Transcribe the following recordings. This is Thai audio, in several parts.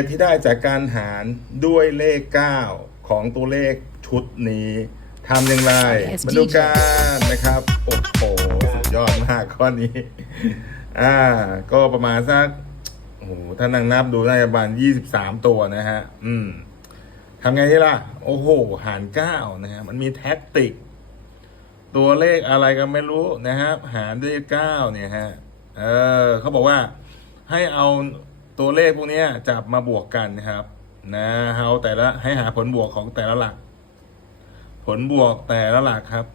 ษที่ได้จากการหารด้วยเลข 9 ของตัวเลขชุดนี้ทำอย่างไร Yes, มาดู DJ กันนะครับ โอ้โห สุดยอดมากข้อนี้ อ่า ก็ประมาณสักโอ้โหถ้านั่งนับดูน่าจะประมาณยี่สิบสามตัวนะฮะ อืมทำไงดีล่ะ โอ้โห หารเก้านะฮะ มันมีแท็กติก ตัวเลขอะไรก็ไม่รู้นะครับ หารด้วยเก้าเนี่ยฮะ เออเขาบอกว่าให้เอา ตัวเลขพวกนี้จับมาบวกกันนะครับ นะเอาแต่ละให้หาผลบวกของแต่ละหลัก ผลบวกแต่ละหลักครับ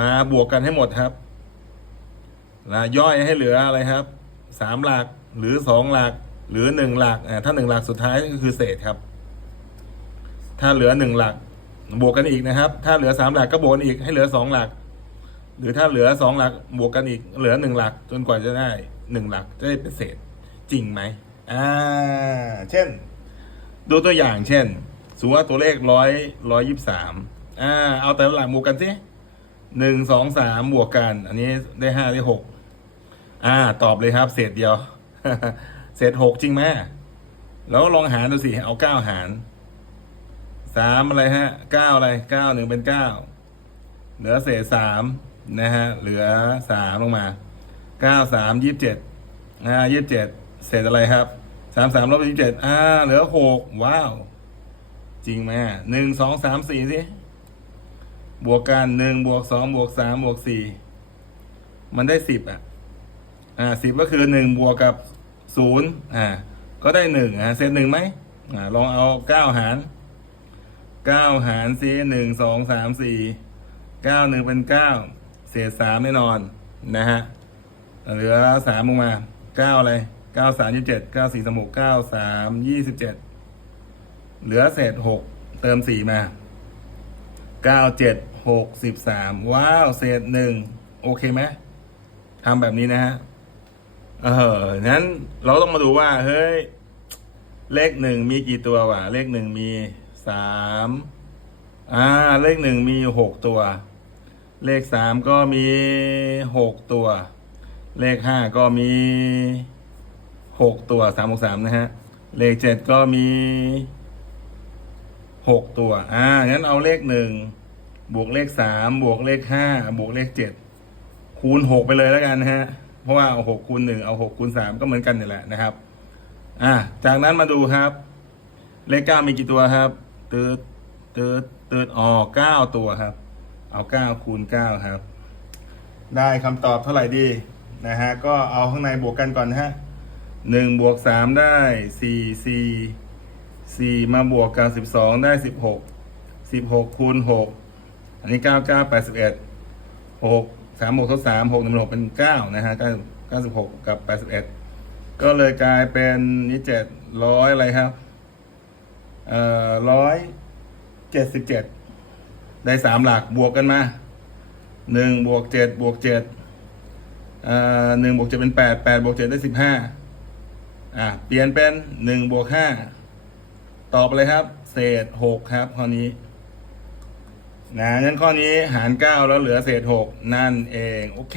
มาบวกกันให้หมดครับนะย่อยให้เหลืออะไรครับสามหลักหรือสองหลัก หรือหนึ่งหลักอ่าถ้าหนึ่งหลักสุดท้ายก็คือเศษครับ ถ้าเหลือหนึ่งหลัก บวกกันอีกนะครับ ถ้าเหลือสามหลักก็บวกอีกให้เหลือสองหลัก หรือถ้าเหลือสองหลักบวกกันอีกเหลือหนึ่งหลัก จนกว่าจะได้หนึ่งหลักจะได้เป็นเศษจริงไหมอ่าเช่น ดูตัวอย่างเช่นสมมติว่าตัวเลขร้อยร้อยยี่สามอ่าเอาแต่ละหลักบวกกันสิหนึ่งสองสามบวกกัน อันนี้ได้ห้าได้หกอ่า ตอบเลยครับ เศษเดียว เศษหกจริงไหมแล้วลองหารดูสิเอาเก้าหารสามอะไรฮะเก้าอะไรเก้าหนึ่งเป็นเก้าเหลือเศษสาม นะฮะเหลือสามลงมาเก้าสามยี่สิบเจ็ดอ่ายี่สิบเจ็ดเศษอะไรครับสามสามลบยี่สิบเจ็ดอ่าเหลือหกว้าว จริงไหมหนึ่งสองสามสี่สิบวกกันหนึ่งบวกสองบวกสามบวกสี่มันได้สิบอะ อ่าสิบก็คือหนึ่งบวกกับศูนย์อ่า ก็ได้หนึ่งอ่าเศษหนึ่งไหมอ่าลองเอาเก้าหารเก้าหารสิหนึ่งสองสามสี่เก้าหนึ่งเป็นเก้า ษสามแน่นอนนะฮะเหลือสามลงมาเก้าอะไรเก้าสามยี่สิบเจ็ดเก้าสี่สมหกเก้าสามยี่สิบเจ็ดเหลือเศษหกเติมสี่มาเก้าเจ็ดหกสิบสามว้าวเศษหนึ่งโอเคไหมทำแบบนี้นะฮะเออนั้นเราต้องมาดูว่า เฮ้ย เลขหนึ่งมีกี่ตัววะ เลขหนึ่งมีสามอ่า เลขหนึ่งมีหกตัว เลขสามก็มีหกตัว เลขห้าก็มีหกตัวสามหกสามนะฮะ เลขเจ็ดก็มีหกตัว อ่า งั้นเอาเลขหนึ่งบวกเลขสามบวกเลขห้าบวกเลขเจ็ดคูณหกไปเลยแล้วกันนะฮะ เพราะว่าเอาหกคูณหนึ่งเอาหกคูณสามก็เหมือนกันนี่แหละนะครับ อ่า จากนั้นมาดูครับ เลขเก้ามีกี่ตัวครับตืดตืดตืดอ๋อเก้าตัวครับ เอาเก้าคูณเก้าครับ ได้คำตอบเท่าไหร่ดีนะฮะก็เอาข้างในบวกกันก่อนนะฮะหนึ่งบวกสามได้สี่สี่สี่มาบวกกันสิบสองได้สิบหกสิบหกคูณหกอันนี้เก้าเก้าแปดสิบเอ็ดหกสามหกเท่าสามหกหนึ่งเป็นหกเป็นเก้านะฮะเก้าเก้าสิบหกกับแปดสิบเอ็ดก็เลยกลายเป็นนี่เจ็ดร้อยอะไรครับ เอ่อร้อยเจ็ดสิบเจ็ด ได้สามหลักบวกกันมาหนึ่งบวกเจ็ดบวกเจ็ดอ่อหนึ่งบวกเจ็ดเป็นแปดแปดบวกเจ็ดได้สิบห้าอ่าเปลี่ยนเป็นหนึ่งบวกห้าตอบเลยครับ เศษหกครับข้อนี้นะงั้นข้อนี้หารเก้าแล้วเหลือเศษหกนั่นเอง โอเค